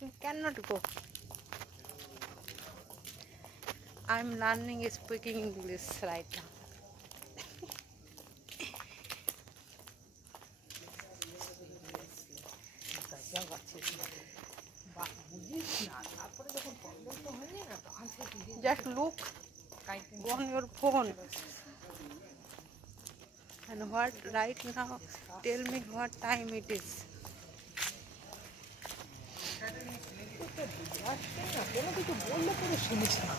You cannot go. I'm learning speaking English right now. Just look on your phone. And what right now? Tell me what time it is. কোনো কিছু বললে পরে শুনিস না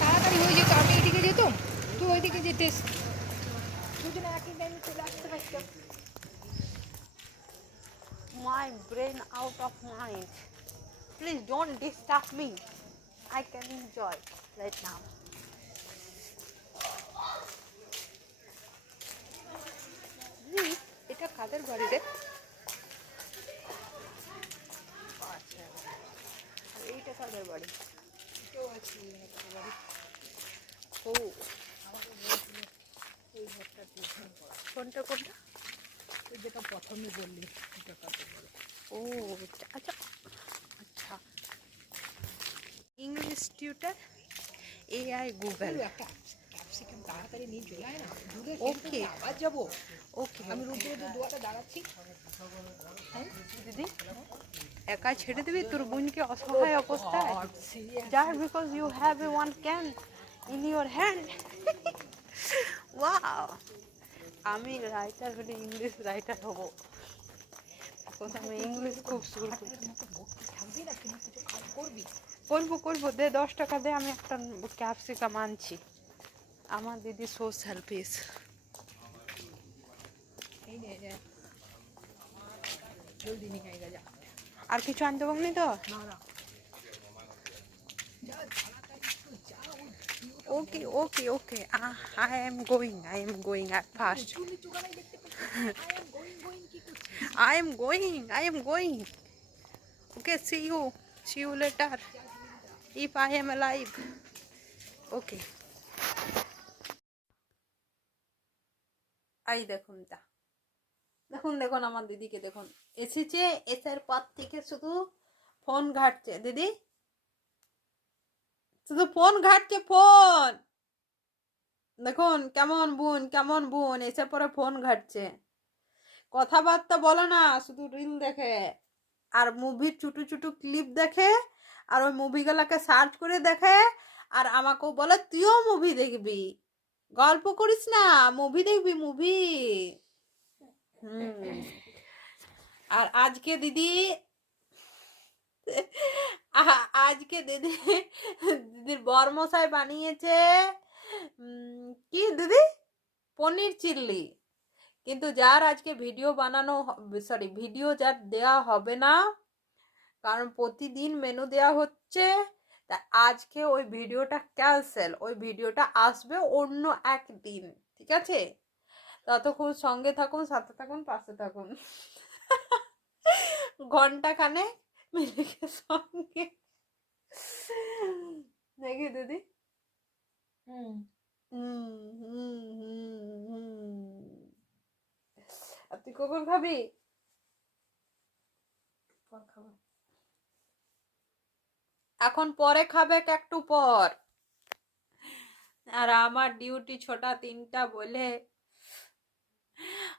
তাড়াতাড়ি হয়ে যেত আমি এদিকে যেতাম তুই ওইদিকে যেতিস দুজনে একই টাইমে চলে আসতে পারতাম My brain out of mind. Please don't disturb me. I can enjoy right now. এটা কাদের বাড়ি রে? আচ্ছা, আর এইটা কাদের বাড়ি? কেউ আছে বাড়ি ও আমাকে বলছিল এই ঘরটা টিউশন করা কোনটা কোনটা? তুই যেটা প্রথমে বললি এটা কাকে বলে ও আচ্ছা আচ্ছা, ইংলিশ টিউটার এআই গুগল। একটা ক্যাপসিকাম তাড়াতাড়ি নিয়ে চলে আয় না দূরে ওকে আবার যাবো ওকে আমি রুদ্র দোয়াটা দাঁড়াচ্ছি দিদি একা ছেড়ে দিবি তোর বোনকে অসহায় অবস্থায়? Just because you have a one can in your hand. Wow, আমি রাইটার হলে ইংলিশ রাইটার হব, বিকজ আমি ইংলিশ খুব সুর থাকবি না কিন্তু কিছু কাজ করবি করবো করবো। দে 10 টাকা দে, আমি একটা ক্যাপসিকাম আনছি। আমার দিদি সো সেলফিশ। এই নে জলদি নিয়ে আয় যা আর কিছু আনতে পারবি তো? না না okay okay okay, I am going at first. I am going. Okay, see you later. If I am alive. Okay. I দেখুন তা, দেখুন আমার দিদিকে দেখুন, এসেছে, এসার পর থেকে শুধু ফোন ঘাটছে। দিদি শুধু ফোন ঘাটছে, ফোন দেখুন কেমন বোন এসে পরে ফোন ঘাটছে। কথাবার্তা বলো না, শুধু রিল দেখে আর মুভির ছোটো ক্লিপ দেখে, আর ওই মুভিগুলোকে সার্চ করে দেখে, আর আমাকেও বলে তুইও মুভি দেখবি, গল্প করিস না, মুভি দেখবি মুভি। আর আজকে দিদির বরমশাই বানিয়েছে কি দিদি, পনির চিল্লি। কিন্তু যার আজকে ভিডিও যার দেওয়া হবে না, কারণ প্রতিদিন মেনু দেওয়া হচ্ছে, তা আজকে ওই ভিডিওটা ক্যান্সেল, ওই ভিডিওটা আসবে অন্য একদিন, ঠিক আছে? ততক্ষণ সঙ্গে থাকুন, সাথে থাকুন, পাশে থাকুন। ঘন্টাখানে মিলিকে সঙ্গে দেখি দিদি। আর তুই কখন খাবি? এখন পরে খাবে, একটু পর। আর আমার ডিউটি 6টা 3টা বলে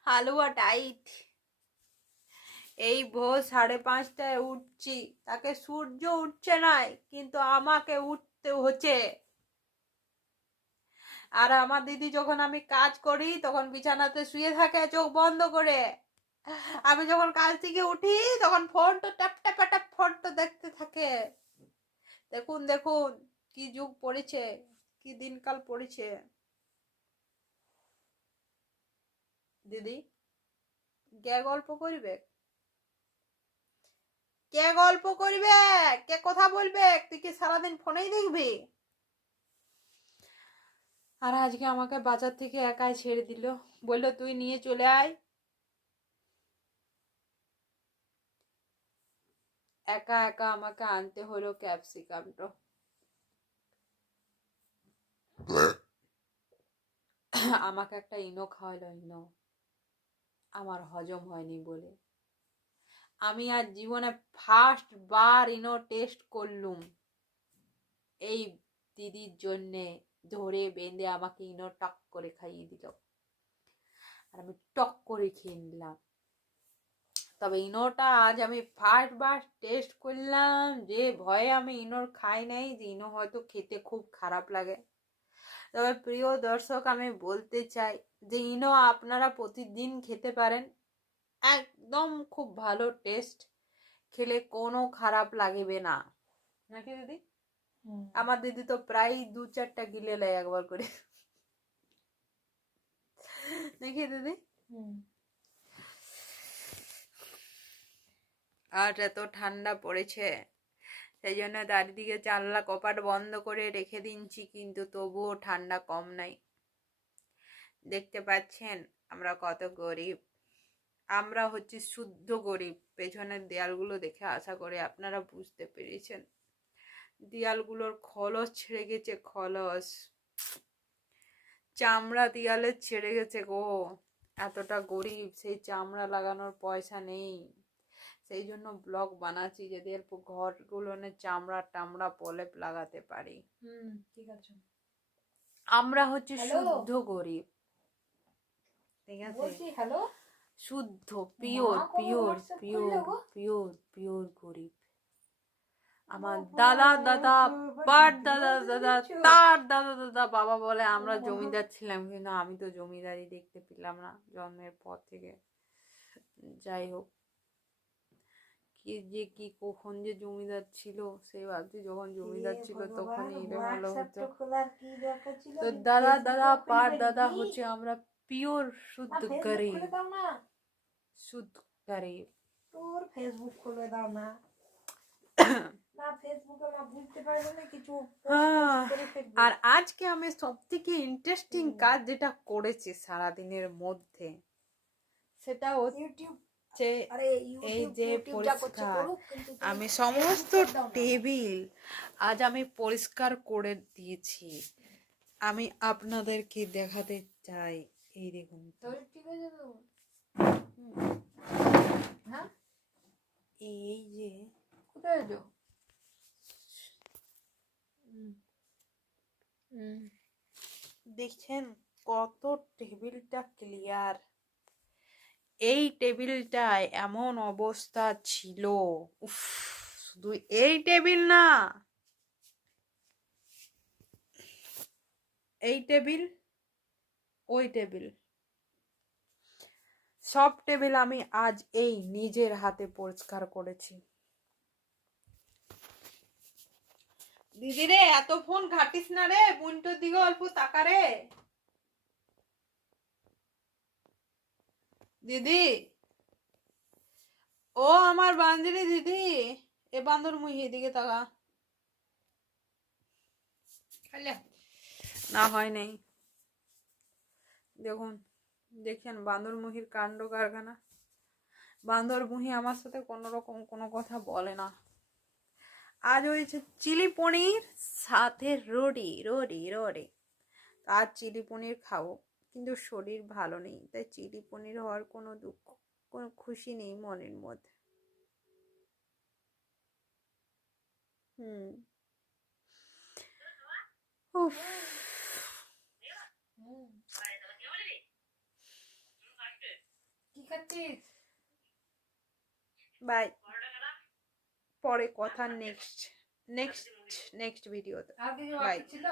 হালুয়া টাইট। এই ভোর 5:30টায় উঠছি, তাকে সূর্য উঠছে নাই, কিন্তু আমাকে উঠতে হচ্ছে। আর আমার দিদি যখন আমি কাজ করি তখন বিছানাতে শুয়ে থাকে চোখ বন্ধ করে, আমি যখন কাজ থেকে উঠি তখন ফোনটা ট্যাপ ফোনটা দেখতে থাকে। দেখুন কি যুগ পড়েছে, কি দিনকাল পড়েছে। দিদি কে গল্প করবে, কে কথা বলবে? তুই কি সারাদিন ফোনেই দেখবি? আর আজকে আমাকে বাজার থেকে একাই ছেড়ে দিল, বললো তুই নিয়ে চলে আয়। একা আমাকে আনতে হলো ক্যাপসিকামটা। আমাকে একটা ইনো খাওয়াইলো, ইনো আমার হজম হয়নি বলে। আমি আজ জীবনে ফার্স্ট বার ইনো টেস্ট করলুম এই দিদির জন্যে। ধরে বেঁধে আমাকে ইনো টক করে খাইয়ে দিল, আর আমি টক করে খেয়ে নিলাম। তবে ইনোটা আজ আমি ফার্স্ট বার টেস্ট করলাম, যে ভয়ে আমি ইনোর খাই নাই, যে ইনো হয়তো খেতে খুব খারাপ লাগে। তবে প্রিয় দর্শক, আমি বলতে চাই যে ইনো আপনারা প্রতিদিন খেতে পারেন, একদম খুব ভালো টেস্ট, খেলে কোনো খারাপ লাগবে না, নাকি দিদি? আমার দিদি তো প্রায় 2-4টা গিলে নেয় একবার করে, নাকি দিদি? আর এত ঠান্ডা পড়েছে, সেই জন্য চারিদিকে জানলা কপাট বন্ধ করে রেখে দিচ্ছি, কিন্তু তবুও ঠান্ডা কম নাই। দেখতে পাচ্ছেন আমরা কত গরিব, আমরা হচ্ছে শুদ্ধ গরিব। পেছনের দেয়ালগুলো দেখে আশা করি আপনারা বুঝতে পেরেছেন, দেয়ালগুলোর খলস ছেড়ে গেছে, খলস, চামড়া দেয়ালে ছেড়ে গেছে গো। এতটা গরিব, সেই চামড়া লাগানোর পয়সা নেই, সেই জন্য ব্লগ বানাচ্ছি, যদি অল্প ঘরগুলো চামড়া টামড়া প্রলেপ লাগাতে পারি। ঠিক আছে। আমরা হচ্ছে শুদ্ধ গরিব, ঠিক আছে? হ্যালো, শুদ্ধ pure pure pure pure pure গরিব। আমার দাদা দাদা পার দাদা দাদা তার দাদা দাদা বাবা বলে আমরা জমিদার ছিলাম, কিন্তু আমি তো জমিদারি দেখতে পেলাম না জন্মের পর থেকে। যাই হোক, কি যে কি কখন যে জমিদার ছিল, সেই ভাবছি যখন জমিদার ছিল তখনই এরকম হলো হতো। তো দাদা দাদা পার দাদা হচ্ছে আমরা পিওর শুদ্ধ গরিব, শুদ্ধ গরিব। তোর ফেসবুক খুলে দাও না, না ফেসবুকে না বুঝতে পারবে না কিছু। আর আজকে আমি সব থেকে ইন্টারেস্টিং কাজ যেটা করেছি সারাদিনের মধ্যে, সেটা হচ্ছে এই যে পরিষ্কার। আমি সমস্ত টেবিল আজ আমি পরিষ্কার করে দিয়েছি। আমি আপনাদেরকে দেখাতে চাই, এই দেখুন এই যে কোথায় যাও? দেখছেন কত টেবিলটা ক্লিয়ার। এই টেবিলটায় এমন অবস্থা ছিল, উফ, শুধু এই টেবিল না, এই টেবিল ওই টেবিল, সব টেবিল আমি আজ এই নিজের হাতে পরিষ্কার করেছি। দিদি রে, এত ফোন ঘাটিস না রে, বুনটোর দিকে অল্প তাকা রে দিদি। ও আমার বান্ধবী দিদি, এ বান্দর মুহি এদিকে তাকা। না হয় নাই, দেখুন, দেখেন বান্দরমুহির কাণ্ড কারখানা। বান্দরমুহি আমার সাথে কোনো রকম কোনো কথা বলে না। আজ হয়েছে চিলি পনির সাথে রোডি রোডি রোডি। আজ চিলি পনির খাবো, কিন্তু শরীর ভালো নেই, তাই চিলি পনির হওয়ার কোনো দুঃখ, কোনো খুশি নেই মনের মধ্যে। উফ, কি খাচ্ছিস? বাই, পরে কথা নেক্সট ভিডিওতে। আর কিছু বাই। বাকি ছিল?